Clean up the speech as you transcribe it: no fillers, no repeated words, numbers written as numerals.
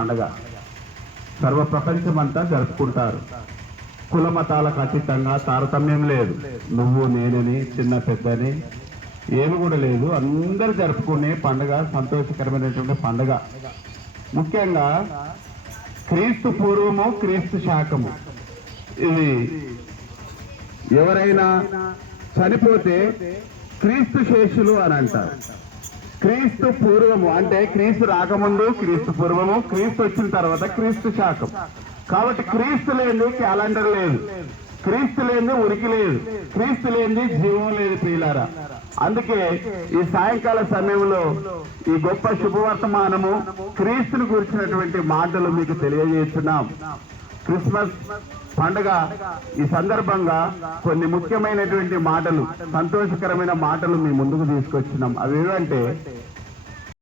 పండగ. సర్వ ప్రపంచమంతా జరుపుకుంటారు. కుల మతాలకు అతీతంగా తారతమ్యం లేదు. నువ్వు నేనని చిన్న పెద్దని ఏమి కూడా లేదు. అందరూ జరుపుకునే పండుగ, సంతోషకరమైనటువంటి పండుగ. ముఖ్యంగా క్రీస్తు పూర్వము క్రీస్తు శాకము. ఇది ఎవరైనా చనిపోతే క్రీస్తు శేషులు అని అంటారు. క్రీస్తు పూర్వము అంటే క్రీస్తు రాకముందు క్రీస్తు పూర్వము, క్రీస్తు వచ్చిన తర్వాత క్రీస్తు శాకం. కాబట్టి క్రీస్తు లేని క్యాలెండర్ లేదు, క్రీస్తు లేని ఉనికి లేదు, క్రీస్తు లేని జీవం లేదు ప్రియులారా. అందుకే ఈ సాయంకాల సమయంలో ఈ గొప్ప శుభవర్తమానము క్రీస్తుని గురించినటువంటి మాటలు మీకు తెలియజేస్తున్నాం. క్రిస్మస్ పండుగ ఈ సందర్భంగా కొన్ని ముఖ్యమైనటువంటి మాటలు, సంతోషకరమైన మాటలు మీ ముందుకు తీసుకొచ్చినాం. అవి ఏమంటే